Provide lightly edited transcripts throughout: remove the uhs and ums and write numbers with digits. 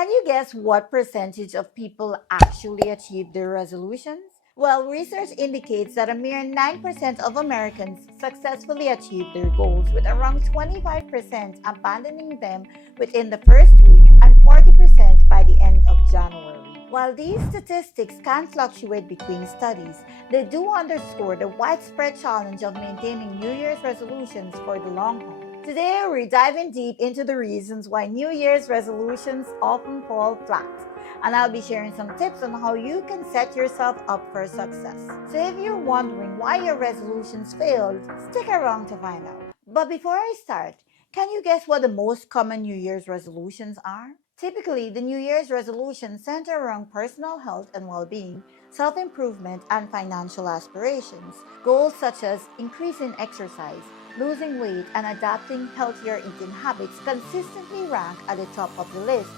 Can you guess what percentage of people actually achieve their resolutions? Well, research indicates that a mere 9% of Americans successfully achieve their goals, with around 25% abandoning them within the first week and 40% by the end of January. While these statistics can fluctuate between studies, they do underscore the widespread challenge of maintaining New Year's resolutions for the long haul. Today, we're diving deep into the reasons why New Year's resolutions often fall flat, and I'll be sharing some tips on how you can set yourself up for success. So if you're wondering why your resolutions failed, stick around to find out. But before I start, can you guess what the most common New Year's resolutions are? Typically, the New Year's resolutions center around personal health and well-being, self-improvement, and financial aspirations. Goals such as increasing exercise, losing weight, and adapting healthier eating habits consistently rank at the top of the list.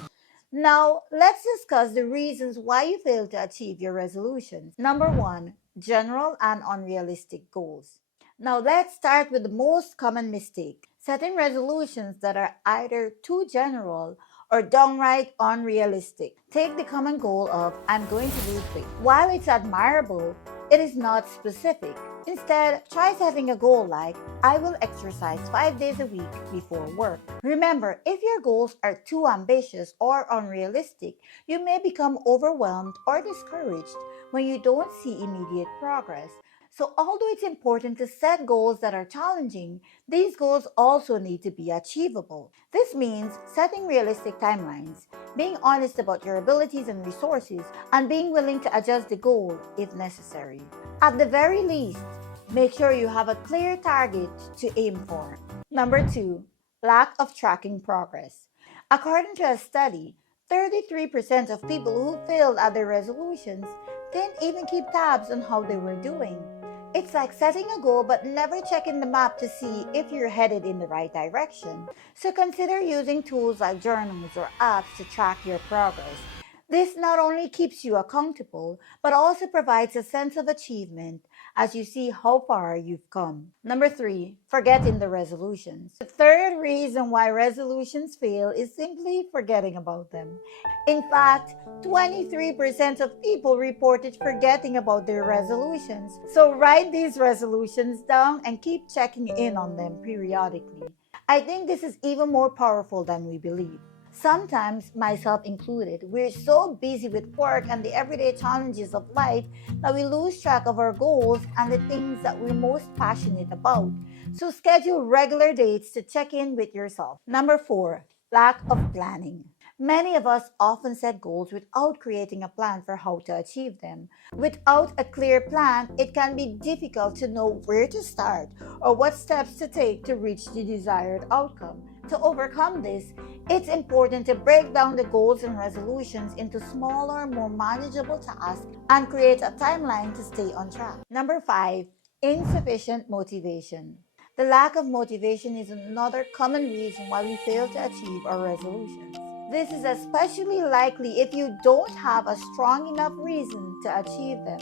Now, let's discuss the reasons why you fail to achieve your resolutions. Number one, general and unrealistic goals. Now, let's start with the most common mistake, setting resolutions that are either too general or downright unrealistic. Take the common goal of, I'm going to lose weight. While it's admirable, it is not specific. Instead, try setting a goal like, I will exercise 5 days a week before work. Remember, if your goals are too ambitious or unrealistic, you may become overwhelmed or discouraged when you don't see immediate progress. So although it's important to set goals that are challenging, these goals also need to be achievable. This means setting realistic timelines, being honest about your abilities and resources, and being willing to adjust the goal if necessary. At the very least, make sure you have a clear target to aim for. Number two, lack of tracking progress. According to a study, 33% of people who failed at their resolutions didn't even keep tabs on how they were doing. It's like setting a goal but never checking the map to see if you're headed in the right direction. So consider using tools like journals or apps to track your progress. This not only keeps you accountable, but also provides a sense of achievement as you see how far you've come. Number three, forgetting the resolutions. The third reason why resolutions fail is simply forgetting about them. In fact, 23% of people reported forgetting about their resolutions. So write these resolutions down and keep checking in on them periodically. I think this is even more powerful than we believe. Sometimes, myself included, we're so busy with work and the everyday challenges of life that we lose track of our goals and the things that we're most passionate about. So schedule regular dates to check in with yourself. Number four, lack of planning. Many of us often set goals without creating a plan for how to achieve them. Without a clear plan, it can be difficult to know where to start or what steps to take to reach the desired outcome. To overcome this, it's important to break down the goals and resolutions into smaller, more manageable tasks and create a timeline to stay on track. Number five, insufficient motivation. The lack of motivation is another common reason why we fail to achieve our resolutions. This is especially likely if you don't have a strong enough reason to achieve them.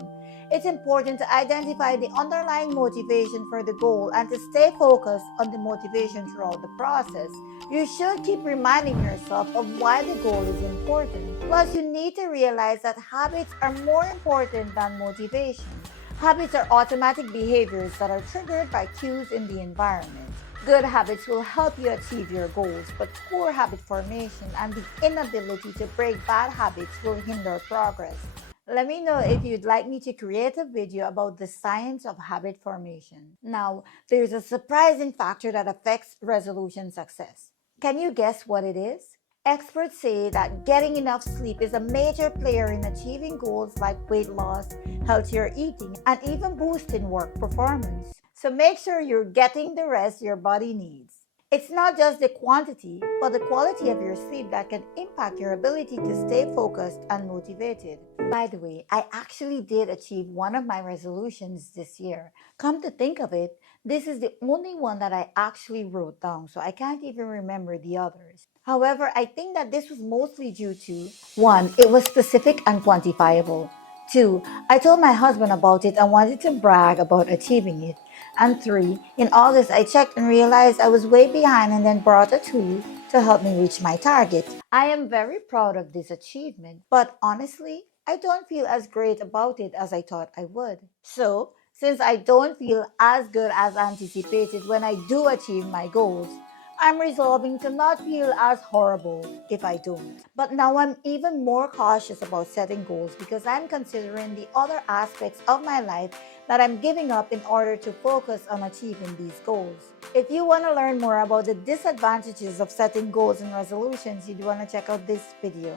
It's important to identify the underlying motivation for the goal and to stay focused on the motivation throughout the process. You should keep reminding yourself of why the goal is important. Plus, you need to realize that habits are more important than motivation. Habits are automatic behaviors that are triggered by cues in the environment. Good habits will help you achieve your goals, but poor habit formation and the inability to break bad habits will hinder progress. Let me know if you'd like me to create a video about the science of habit formation. Now, there's a surprising factor that affects resolution success. Can you guess what it is? Experts say that getting enough sleep is a major player in achieving goals like weight loss, healthier eating, and even boosting work performance. So make sure you're getting the rest your body needs. It's not just the quantity, but the quality of your sleep that can impact your ability to stay focused and motivated. By the way, I actually did achieve one of my resolutions this year. Come to think of it, this is the only one that I actually wrote down, so I can't even remember the others. However, I think that this was mostly due to 1. It was specific and quantifiable. 2. I told my husband about it and wanted to brag about achieving it. And 3, in August, I checked and realized I was way behind and then brought a tool to help me reach my target. I am very proud of this achievement, but honestly, I don't feel as great about it as I thought I would. So, since I don't feel as good as anticipated when I do achieve my goals, I'm resolving to not feel as horrible if I don't. But now I'm even more cautious about setting goals because I'm considering the other aspects of my life that I'm giving up in order to focus on achieving these goals. If you want to learn more about the disadvantages of setting goals and resolutions, you'd want to check out this video.